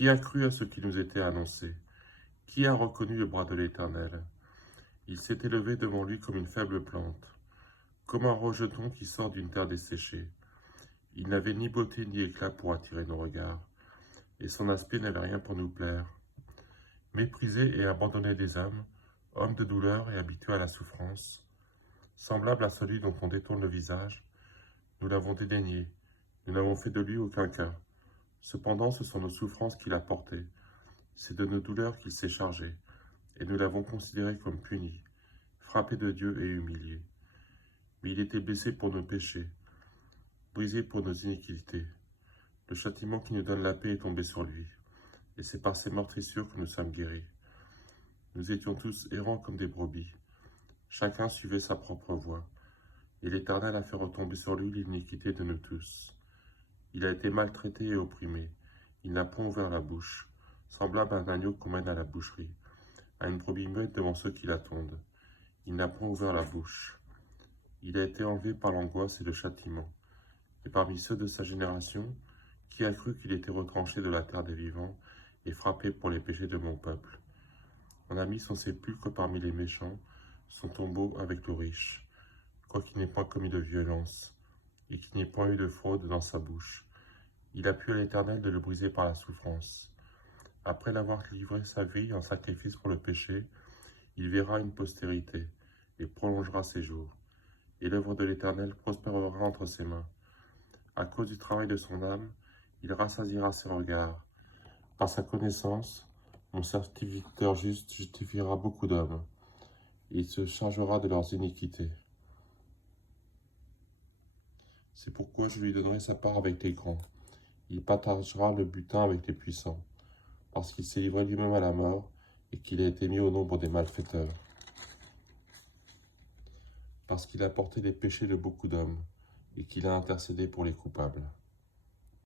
Qui a cru à ce qui nous était annoncé? Qui a reconnu le bras de l'Éternel? Il s'est élevé devant lui comme une faible plante, comme un rejeton qui sort d'une terre desséchée. Il n'avait ni beauté ni éclat pour attirer nos regards, et son aspect n'avait rien pour nous plaire. Méprisé et abandonné des hommes, homme de douleur et habitué à la souffrance, semblable à celui dont on détourne le visage, nous l'avons dédaigné, nous n'avons fait de lui aucun cas. Cependant, ce sont nos souffrances qu'il a portées, c'est de nos douleurs qu'il s'est chargé, et nous l'avons considéré comme puni, frappé de Dieu et humilié. Mais il était blessé pour nos péchés, brisé pour nos iniquités. Le châtiment qui nous donne la paix est tombé sur lui, et c'est par ses meurtrissures que nous sommes guéris. Nous étions tous errants comme des brebis, chacun suivait sa propre voie, et l'Éternel a fait retomber sur lui l'iniquité de nous tous. Il a été maltraité et opprimé, il n'a point ouvert la bouche, semblable à un agneau qu'on mène à la boucherie, à une brebis muette devant ceux qui l'attendent. Il n'a point ouvert la bouche. Il a été enlevé par l'angoisse et le châtiment. Et parmi ceux de sa génération, qui a cru qu'il était retranché de la terre des vivants et frappé pour les péchés de mon peuple? On a mis son sépulcre parmi les méchants, son tombeau avec le riche, quoiqu'il n'ait point commis de violence, et qu'il n'y ait point eu de fraude dans sa bouche. Il a plu à l'Éternel de le briser par la souffrance. Après l'avoir livré sa vie en sacrifice pour le péché, il verra une postérité, et prolongera ses jours. Et l'œuvre de l'Éternel prospérera entre ses mains. À cause du travail de son âme, il rassasiera ses regards. Par sa connaissance, mon serviteur juste justifiera beaucoup d'hommes, et il se chargera de leurs iniquités. C'est pourquoi je lui donnerai sa part avec les grands. Il partagera le butin avec les puissants, parce qu'il s'est livré lui-même à la mort, et qu'il a été mis au nombre des malfaiteurs. Parce qu'il a porté les péchés de beaucoup d'hommes, et qu'il a intercédé pour les coupables.